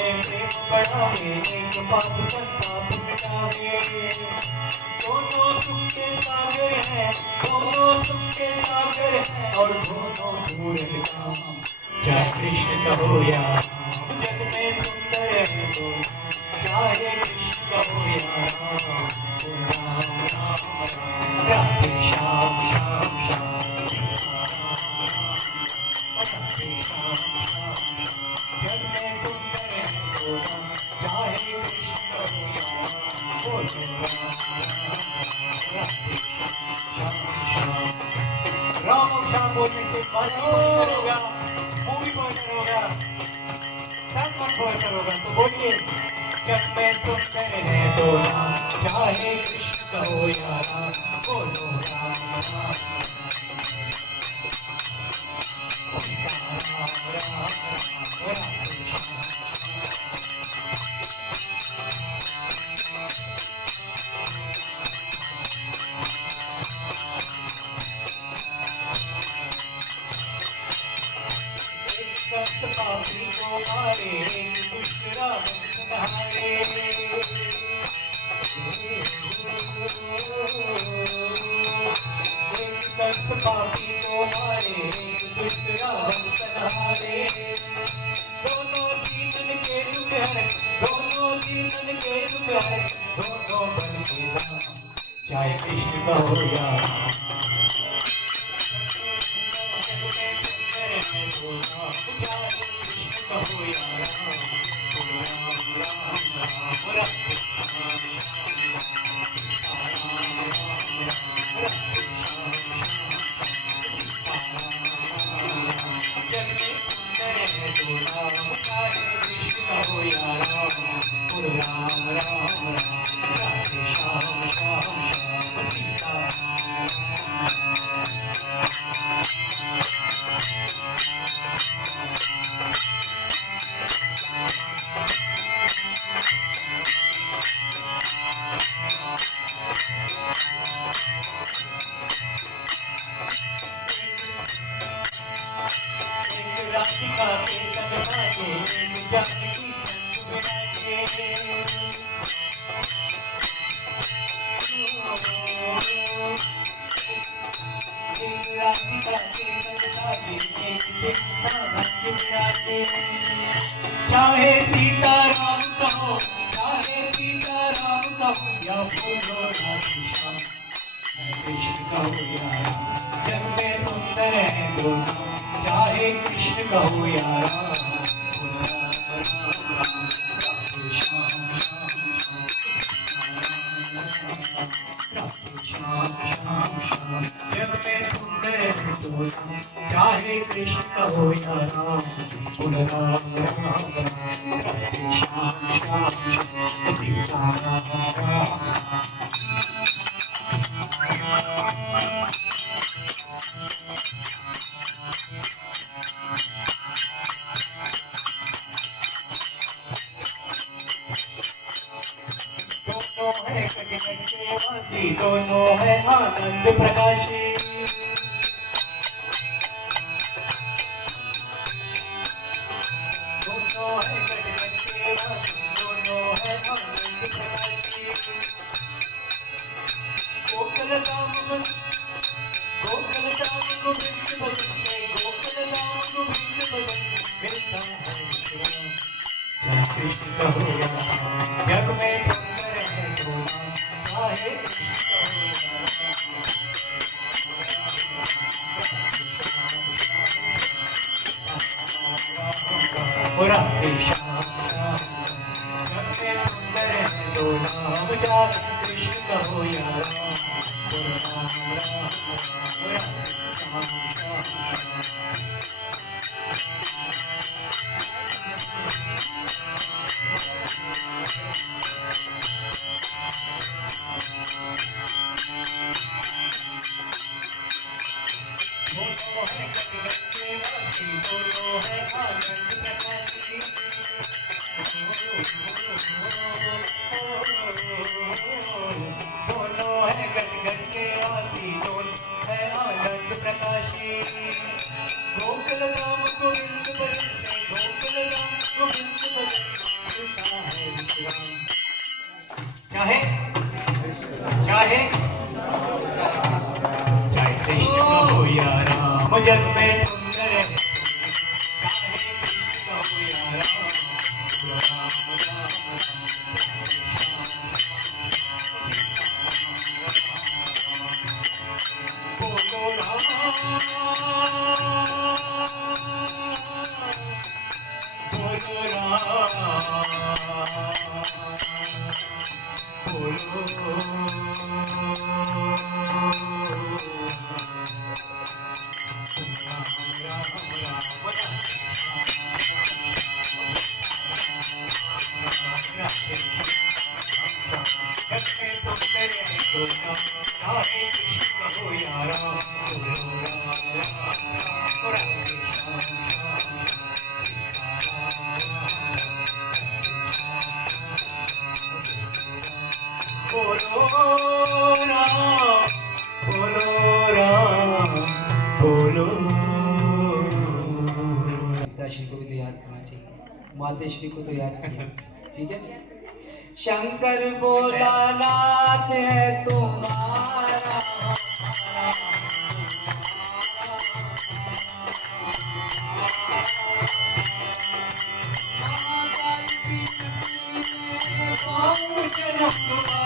प्रेम बढ़ावे, एक पाप संताप मिटावे। दोनों सुख के सागर है, दोनों सुख के सागर है, और दोनों पूरन काम। जय कृष्ण कहो या जग में सुंदर है दोनों, चाहे कृष्ण कहो या राम राम राम राधे श्याम श्याम श्याम राधे श्याम श्याम जग में सुंदर है दोनों, चाहे कृष्ण कहो या राम बोलो राधे श्याम श्याम। राम और श्याम बोलने से पॉइंटर होगा, मूवी पॉइंटर होगा, सब पॉइंटर होगा। तो बोलिए जग में सुंदर है दोनों, चाहे कृष्ण कहो या राम बोलो राम राम पापी को मारे, दुष्ट रावण संहारे। कंस पापी को मारे, दुष्ट रावण संहारे। दोनों जीवन के दुख हरे, दोनों जीवन के दुख हरे, दोनों बन के धाम। जय कृष्ण कहो या राम। कहो या राम, राम राम राम राधे श्याम जग में सुंदर है दो नाम, चाहे कृष्ण कहो या राम राम राम राम राधे श्याम श्याम श्याम सीताराम। राधिका के संग साजे, जानकी संग विराजे। राधिका के संग साजे, विराजे। चाहे सीताराम कहो, चाहे सीताराम कहो, या बोलो राधे श्याम। कृष्ण कहो या राम, जग में सुंदर है दोनों, चाहे कृष्ण कहो या राम राधे श्याम जग में सुंदर है दोनों, चाहे कृष्ण कहो या राम राम राधे श्याम श्याम सीताराम। दोनों है कटकट के वासी, दोनों है आनंद प्रकाशी। दोनों है कटकट के वासी, दोनों है आनंद प्रकाशी। गोकुल धाम गोविंद भजन, गोकुल धाम गोविंद भजन, मिलता है विश्राम। कृष्ण कहो या राम, जग में सुंदर है दोनों, चाहे कृष्ण कहो या राम राधे श्याम। जग में सुंदर है दोनों, चाहे कृष्ण कहो या राम राम राधे श्याम। दोनों है कटकट के वासी, दोनों है आनंद प्रकाशी। दोनों है कटकट के वासी, दोनों है आनंद प्रकाशी। गोकुल धाम गोविंद भजन, गोकुल धाम गोविंद भजन, चाहे चाहे चाहे सही कहो या राम जग में सुंदर है, चाहे कृष्ण कहो या राम, राम राम बोलो राम बोलो पिताश्री को भी तो याद करना चाहिए, मातेश्री को तो याद किया, ठीक है। शंकर बोला नाथ है तुम्हारा, शंकर बोला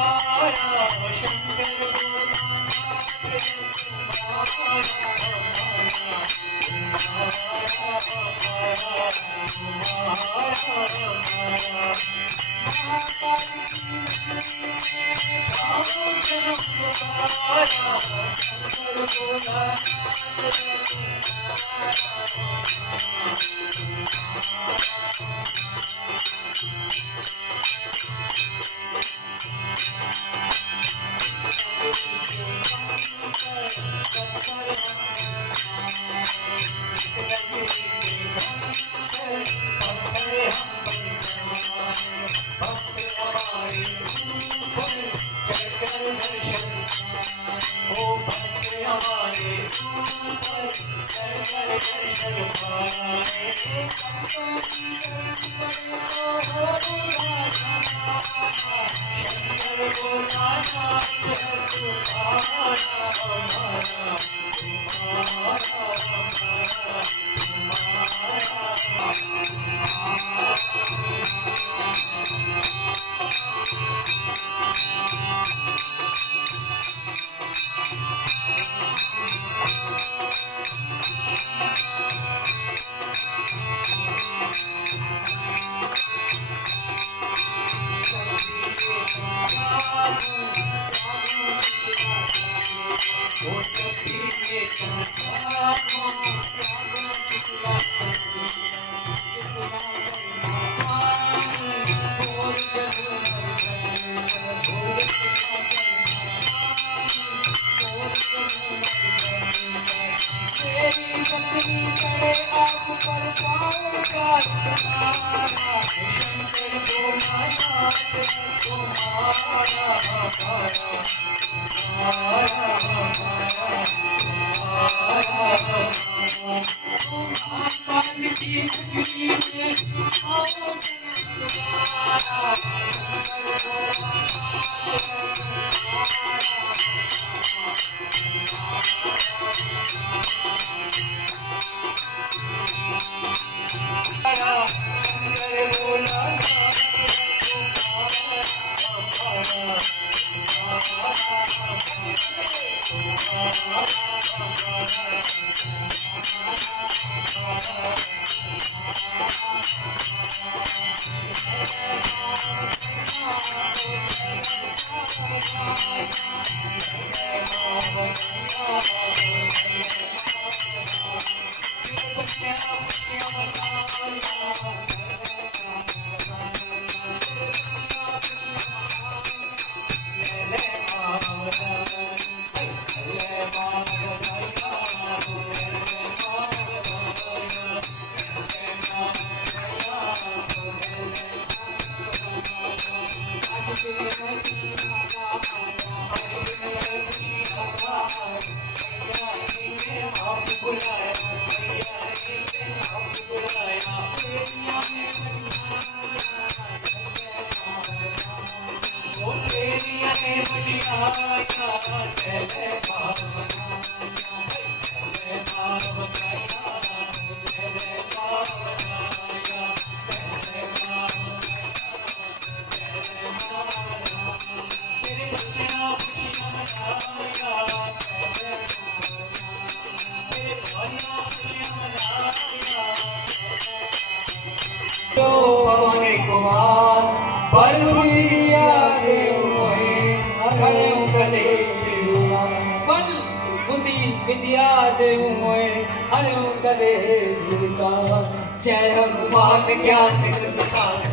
नाथ भगवान पार्वती दिया दे मोहे करे कलेश बल बुद्धि विद्या दे मोहे हरे कलेश का जय हनुमान ज्ञान प्रसाद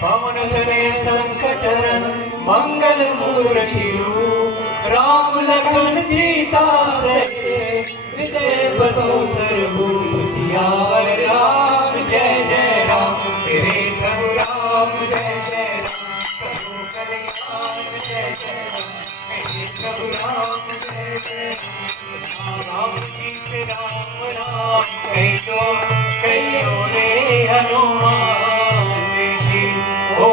पवन करे संकटहरण मंगल मूर्ति राम लखन सीता सहित हृदय बसो सर्वभूत सियावर राम जय जय राम तेरे प्रभु राम जय जय राम प्रभु कल्याण जय जय राम तेरे प्रभु राम जय जय राम जी से राम राम कहियो रे हनुमान जी ओ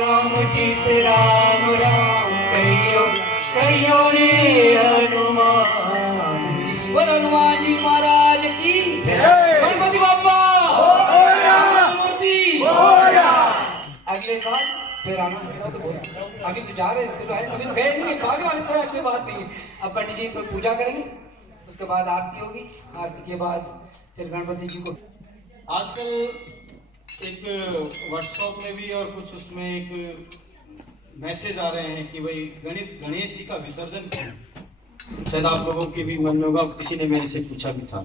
राम जी से राम राम कहियो रे हनुमान जी। बोलो हनुमान जी महाराज की गणपति बाबा अगले साल फिर आना तो बोल अभी तो जा रहे हैं अभी तो गए नहीं आगे वाले कोई अच्छी बात नहीं। अब पंडित जी तो पूजा करेंगे उसके बाद आरती होगी आरती के बाद फिर गणपति जी को आजकल एक व्हाट्सएप में भी और कुछ उसमें एक मैसेज आ रहे हैं कि भाई गणेश जी का विसर्जन शायद आप लोगों के भी मन में होगा किसी ने मेरे से पूछा भी था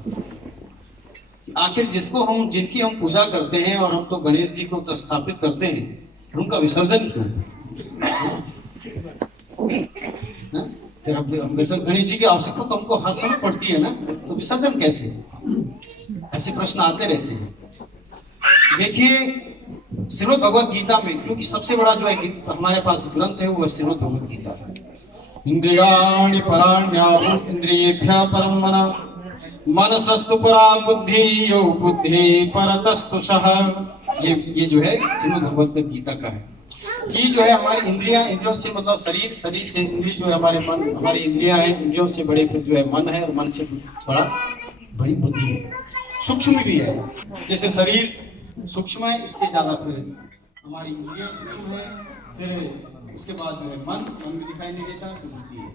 आखिर जिनकी हम पूजा करते हैं और हम तो गणेश जी को तो स्थापित करते हैं उनका विसर्जन क्यों? फिर अब गणेश जी की आवश्यकता तो हमको हर समय पड़ती है ना तो विसर्जन कैसे? ऐसे प्रश्न आते रहते हैं। देखिए श्रीमद् भगवत गीता में, क्योंकि सबसे बड़ा जो है हमारे पास ग्रंथ है वो श्रीमद् भगवत गीता है। इंद्रियाणि पराण्याहुः इंद्रियेभ्यः परं मनः मनसस्तु परा बुद्धि यो बुद्धि परतस्तु सः। ये जो है श्रीमद् भगवत गीता का है कि जो है हमारी इंद्रियां, इंद्रियों से मतलब शरीर, शरीर से इंद्रिय जो है हमारे मन, हमारी इंद्रियां हैं, इंद्रियों से बड़े फिर जो है मन है, और मन से बड़ा बड़ी बुद्धि है, सूक्ष्म भी है। जैसे शरीर सूक्ष्म है, इससे ज्यादा फिर हमारी इंद्रियां सूक्ष्म है, फिर उसके बाद जो है मन भी दिखाई नहीं देता, फिर बुद्धि है।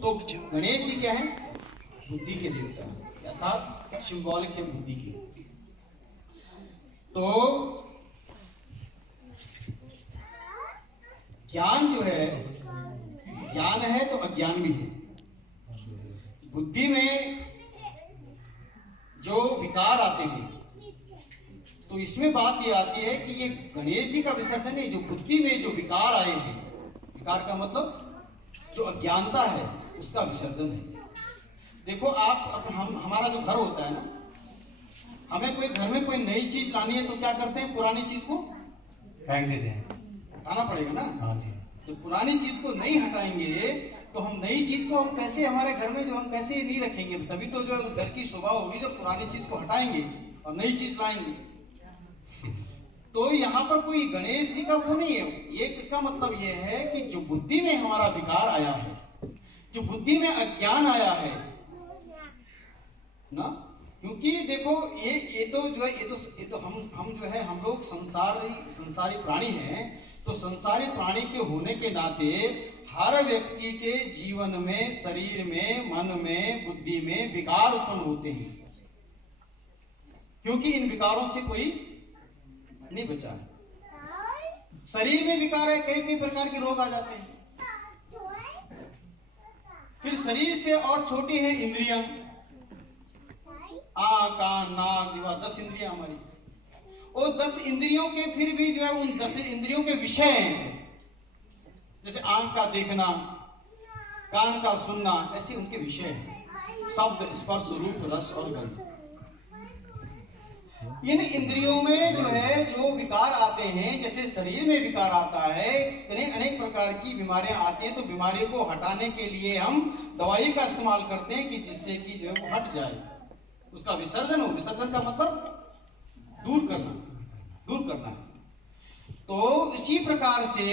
तो गणेश जी क्या है? बुद्धि के देवता, अर्थात सिंबॉलिक है बुद्धि की। तो ज्ञान जो है, ज्ञान है तो अज्ञान भी है। बुद्धि में जो विकार आते हैं, तो इसमें बात ये आती है कि ये गणेश जी का विसर्जन है। जो बुद्धि में जो विकार आए हैं, विकार का मतलब जो अज्ञानता है, उसका विसर्जन है। देखो आप, हमारा जो घर होता है ना, हमें कोई घर में कोई नई चीज लानी है तो क्या करते हैं? पुरानी चीज को फेंक देते हैं, हटाना पड़ेगा ना। हाँ जी। तो पुरानी चीज को नहीं हटाएंगे तो हम नई चीज को हम कैसे हमारे घर में जो हम कैसे नहीं रखेंगे? तभी तो जो है उस घर की शोभा होगी जब पुरानी चीज को हटाएंगे और नई चीज लाएंगे। तो यहाँ पर कोई गणेश जी का वो नहीं है। ये इसका मतलब ये है कि जो बुद्धि में हमारा विकार आया है, जो बुद्धि में अज्ञान आया है ना, क्योंकि देखो ये तो जो है ये तो हम जो है, हम लोग संसारी प्राणी हैं। तो संसारी प्राणी के होने के नाते हर व्यक्ति के जीवन में, शरीर में, मन में, बुद्धि में विकार उत्पन्न होते हैं, क्योंकि इन विकारों से कोई नहीं बचा है। शरीर में विकार है, कई कई प्रकार के रोग आ जाते हैं। फिर शरीर से और छोटी है इंद्रियां, आँख, कान, नाक, जीवा, 10 इंद्रियां हमारी। और 10 इंद्रियों के फिर भी जो है उन 10 इंद्रियों के विषय हैं, जैसे आंख का देखना, कान का सुनना, ऐसे उनके विषय हैं। शब्द, स्पर्श, रूप, रस और गंध। इन इंद्रियों में जो है जो विकार आते हैं, जैसे शरीर में विकार आता है, अनेक प्रकार की बीमारियां आती हैं। तो बीमारियों को हटाने के लिए हम दवाई का इस्तेमाल करते हैं कि जिससे कि जो है वो हट जाए, उसका विसर्जन हो। विसर्जन का मतलब दूर करना है। तो इसी प्रकार से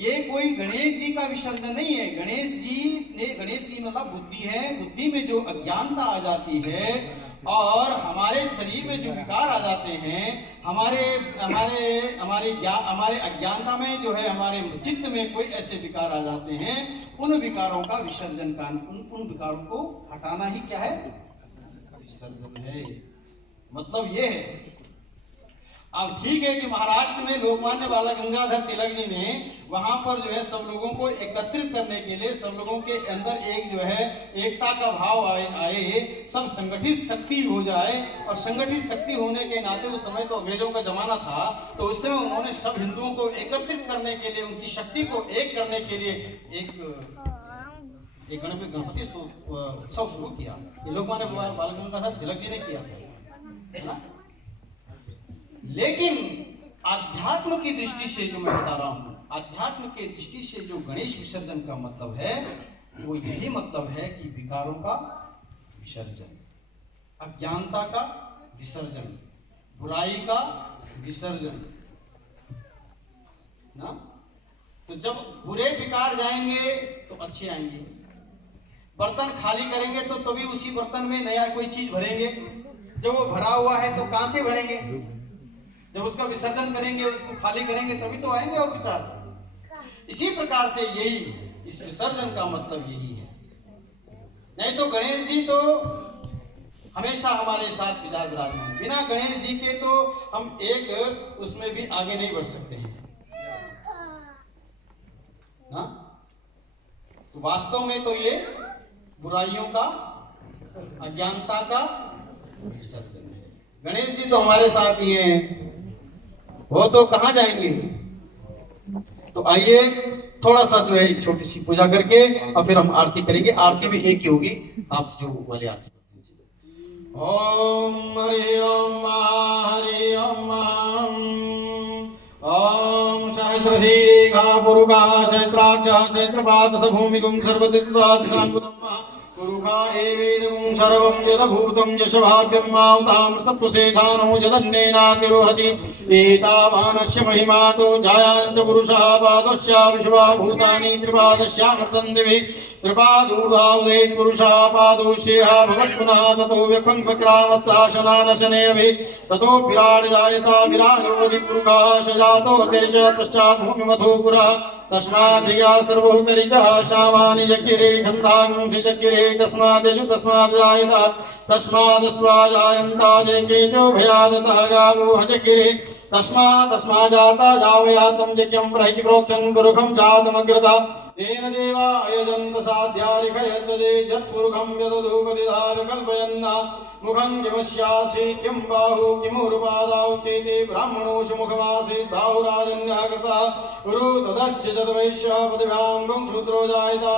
ये कोई गणेश जी का विसर्जन नहीं है। गणेश जी मतलब बुद्धि है। बुद्धि में जो अज्ञानता आ जाती है और हमारे शरीर में जो विकार आ जाते हैं, हमारे अज्ञानता में जो है, हमारे चित्त में कोई ऐसे विकार आ जाते हैं, उन विकारों का विसर्जन का, उन विकारों को हटाना ही क्या है? विसर्जन है। मतलब ये है। अब ठीक है कि महाराष्ट्र में लोकमान्य बाल गंगाधर तिलक जी ने वहां पर जो है सब लोगों को एकत्रित करने के लिए, सब लोगों के अंदर एक जो है एकता का भाव आए, सब संगठित शक्ति हो जाए। और संगठित शक्ति होने के नाते, उस समय तो अंग्रेजों का जमाना था, तो उस समय उन्होंने सब हिंदुओं को एकत्रित करने के लिए, उनकी शक्ति को एक करने के लिए एक गणपति उत्सव शुरू किया। ये लोकमान्य बाल गंगाधर तिलक जी ने किया, है ना। लेकिन आध्यात्म की दृष्टि से जो मैं बता रहा हूं, आध्यात्म की दृष्टि से जो गणेश विसर्जन का मतलब है, वो यही मतलब है कि विकारों का विसर्जन, अज्ञानता का विसर्जन, बुराई का विसर्जन ना। तो जब बुरे विकार जाएंगे तो अच्छे आएंगे। बर्तन खाली करेंगे तो तभी उसी बर्तन में नया कोई चीज भरेंगे। जब वो भरा हुआ है तो कहां से भरेंगे? जब उसका विसर्जन करेंगे, उसको खाली करेंगे, तभी तो आएंगे और विचार। इसी प्रकार से यही, इस विसर्जन का मतलब यही है। नहीं तो गणेश जी तो हमेशा हमारे साथ विचार विराजमान, बिना गणेश जी के तो हम एक उसमें भी आगे नहीं बढ़ सकते हैं ना। तो वास्तव में तो ये बुराइयों का, अज्ञानता का विसर्जन है। गणेश जी तो हमारे साथ ही हैं, वो तो कहां जाएंगे। तो आइए थोड़ा सा जो है एक छोटी सी पूजा करके और फिर हम आरती करेंगे। आरती भी एक ही होगी, आप जो वाली आरती। ओम हरि ओम ओम सहस्रशीघा पुरुषा सहस्राक्ष सहस्रपाद भूमिकुं सर्वदित्वादिशांकुतम् पुरुषा एवेदं सर्वं यदभूतं यशभाव्यं मातामृतत्वशेषानो यदन्नेनातिरोहति एतावानस्य महिमा तो जायाञ्च पुरुषः पादस्य विश्वा भूतानि त्रिपादस्यामृतं दिवि त्रिपादूर्धावदेत् पुरुषः पादोष्येह भवत्पुनः ततो व्यक्वङ्क्रामत्साशनानशनेऽभि ततो विराट् जायता विराजोऽधिपुरुषः सजातो तिर्च पश्चात् भूमिमथो पुरः तस्माद्धिया सर्वभूतरिचः शामानि यज्ञिरे छन्दांसि यज्ञिरे तस्मादेषु तस्माद् जायता तस्मादस्वाजायन्ता जयकेचो भयादतः गावो हजगिरे तस्मात् जाता जावयातं यज्ञं प्रहिति प्रोक्षन् पुरुषं जातमग्रता येन देवा अयजन्त साध्यारिखयत्सदे यत्पुरुषं यदधूपदिधा विकल्पयन्ना मुखं किमस्यासि किं बाहु किमुरुपादाौ चेति ब्राह्मणोषु मुखमासीत् बाहुराजन्यः कृतः गुरु तदस्य तद्वैश्यः पतिभ्याङ्गं शूद्रो जायता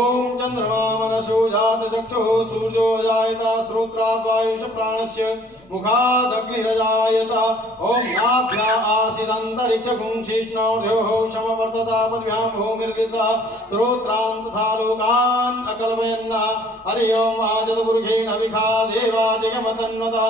ॐ चन्द्रमा मनसो जातचक्षुः सूर्यो जायता श्रोत्राद् वायुष प्राणस्य मुखादग्निरजायत ॐ नाभ्या आसीदन्तरिक्षगुं शीष्णोर्ध्योः समवर्तता पद्भ्यां भूमिर्दिशः श्रोत्रान् तथा लोकान् अकल्पयन्नः हरि ओम् आजतपुरुषेण विखा देवा जगमतन्वता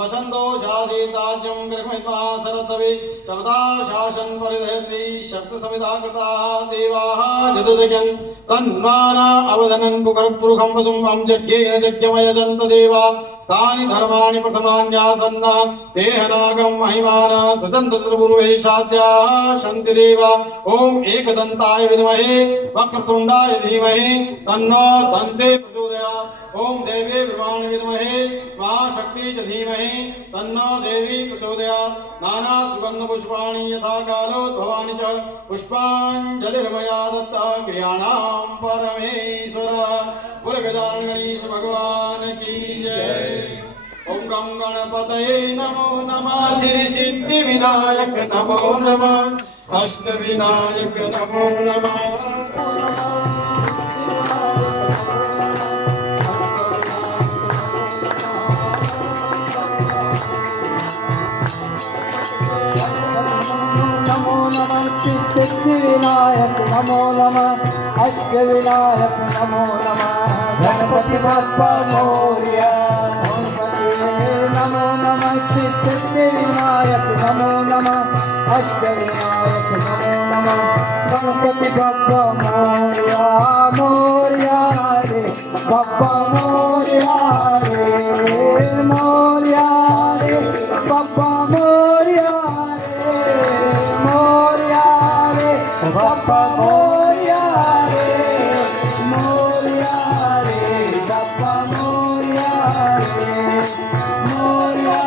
वसन्तो शासीताज्यं गृहमित्वा शरदवे शब्दा शासन् परिधयत्री शब्दसमिधा कृताः देवाः जतजगन् तन्माना अवदनं पुरुषं वसुं यज्ञेन यज्ञमयजन्त देवा स्थानि धर्माणि प्रथमान्यासन्ना तेहनागं महिमान सचन्द्रपूर्वे साध्याः सन्ति देवा ॐ एकदन्ताय विद्महे वक्रतुण्डाय धीमहि तन्नो दन्ते प्रचोदयात् ॐ देवी ब्रह्माणि विद्महे महाशक्ति च धीमहि तन्नो देवी प्रचोदयात् नाना सुगन्ध पुष्पाणि यथा कालोद्भवानि च पुष्पाञ्जलिर्मया दत्ता क्रियाणां परमेश्वर बोल गजानन गणेश भगवान की जय। ओम गं गणपतये नमो नमः श्री सिद्धि विनायक नमो नमः अष्ट विनायक नमो नमः सिद्धिविनायक नमो नमः अष्टविनायक नमो नमः गणपति बप्पा मोरया नमो नमः सिद्धिविनायक नमो नमः अष्टविनायक नमो नमः गणपति बप्पा मोरया मोरया रे बप्पा मोरया रे मोरया रे Bappa Morya Bappa Moria re, Moria re, Bappa Moria re, Moria,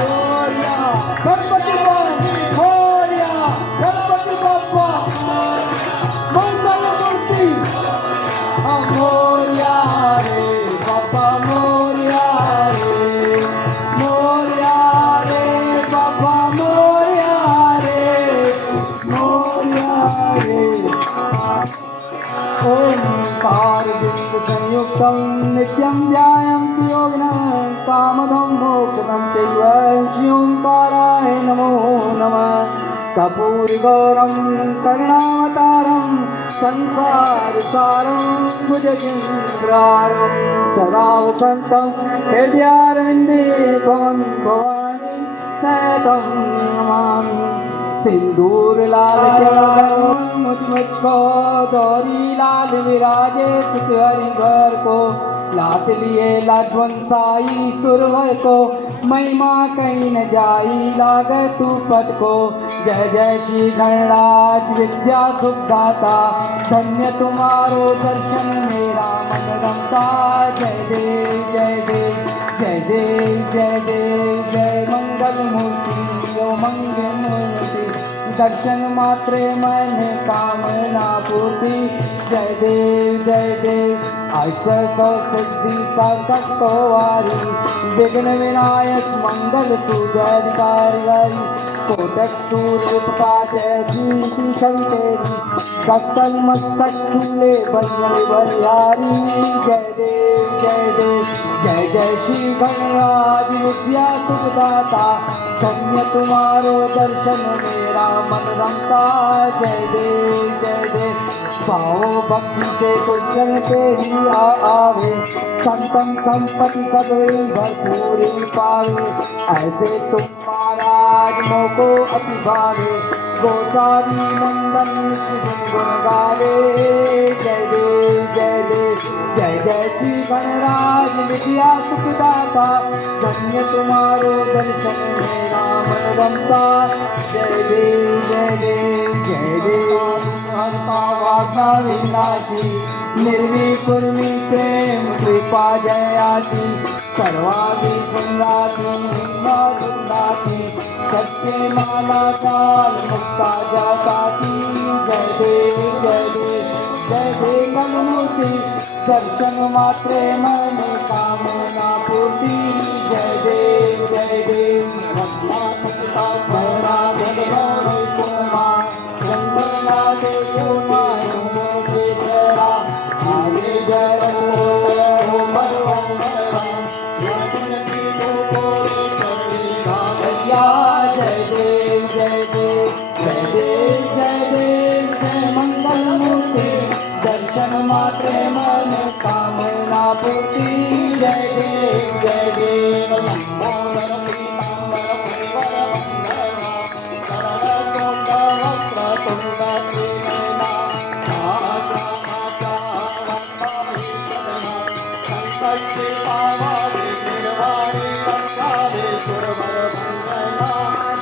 Moria, Ganpati Bappa, Moria, Ganpati Bappa, Mangalamurti, Moria re, Bappa Moria re, Moria re, Bappa Moria re, Moria. ओंकार संयुक्तं नित्यं ध्यायन्ति योगिनः कामदं मोक्षदं चैव श्रीओंकाराय नमो नमः कर्पूरगौरं करुणावतारं संसारसारं भुजगेन्द्रारं सदा वसन्तं हृदयारविन्दे भवन् भवानी सहितं नमामि सिंदूर लाल मुझको दौरी लाल विराजे सुख हरिभर को लात लिए लाजवंताई सुरवर को महिमा कहीं न जाई लागर तू पद को जय जय श्री गणराज विद्या सुखदाता धन्य तुम्हारो दर्शन मेरा मन रमता जय देव जय देव जय देव जय देव जय मंगल मूर्ति ओ मंगल मूर्ति दर्शन मात्रे मन कामना पूर्ति। जय देव जय देव ऐश्वर्य सिद्धि साधक को वारी। विघ्न विनायक मंगल पूजनकारी। कोटक सूर्य प्रकाश ऐसी छवि तेरी। दत्तन मस्तक झूले बलियारी बलिहारी। जय देव जय देव जय जय श्री गणराज विद्या सुखदाता। धन्य तुम्हारो दर्शन मेरा मन रमता। जय देव जय देव पाओ भक्ति से कुशल तेरी आवे। संतम संपत्ति सदरी भरपूरी पावे। ऐसे तुम महाराज मोको अति भावे। गोसावी नंदन गुण गावे। जय देव जय देव जय जय श्री गणराज विद्या सुखदाता। धन्य तुम्हारो दर्शन मेरा मन रमता। जय देव जय देव जय देव हरता वासना विनाशी। निर्विकुर्मी प्रेम कृपा जयाति। सर्वादि सुंदाति सुंदाति। सत्य माला काल मुक्ता जाताति। जय देव जय देव जय देव मनमूर्ति। दर्शन मात्रे मन कामना पूर्ति। जय देव जय देव रत्ना मुक्ता भरा भगवान कुमा। चंद्रमा दे कुमार मोहे जरा। आगे जय हो मरवंदरा। जगन की गोरे करी भैया। जय देव जय देव जय देव जय देव जय मंगल मूर्ति। दर्शन मात्रे मन कामना पूर्ति। जय देव जय देव लंबोदर पीतांबर परिवर वंदना। शरण कोट वस्त्र तुंग त्रिनयना। माता माता वंदा भीषणा। संकट पावावे निर्वाणी रक्षावे सुरवर वंदना।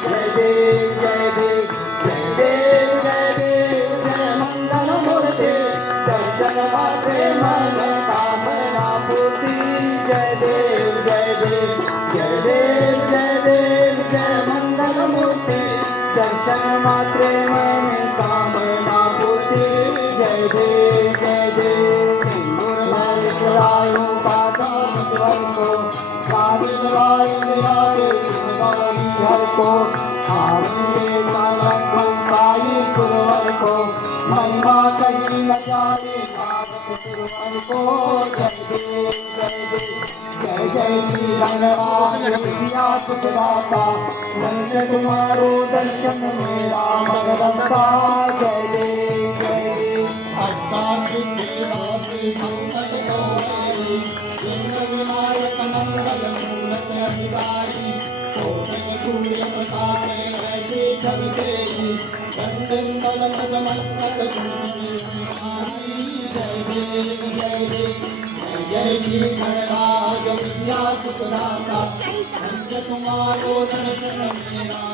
जय देव जय देव जय देव जय देव जय मंगल मूर्ति। दर्शन मात्रे मन कामना पूर्ति। जय देव जय देव जय देव जय देव जय मंगल मूर्ति। दर्शन मात्रे मन कामना पूर्ति। जय देव जय देव सिंदूर लालित रायो पादा मुसवर को। कालिक राय बिहारे गौरी हर को। आगे मालक मंसाई गुरुवर को। महिमा कही न जाने भागवत गुरुवर को। जय देव जय देव जय जय श्री गणराज विद्या सुखदाता। धन्य तुम्हारो दर्शन मेरा मन रमता। जय देव जय देव अष्टार सिद्धि वासी मंगल गौरी। विघ्न विनायक मंगल मूलक अधिकारी। कोटक सूर्य प्रकाश ऐसी छवि तेरी। कंदल मस्तक झूले बलिहारी। जय देव जय देव जय जय श्री गणराज विद्या सुखदाता। धन्य तुम्हारो दर्शन मेरा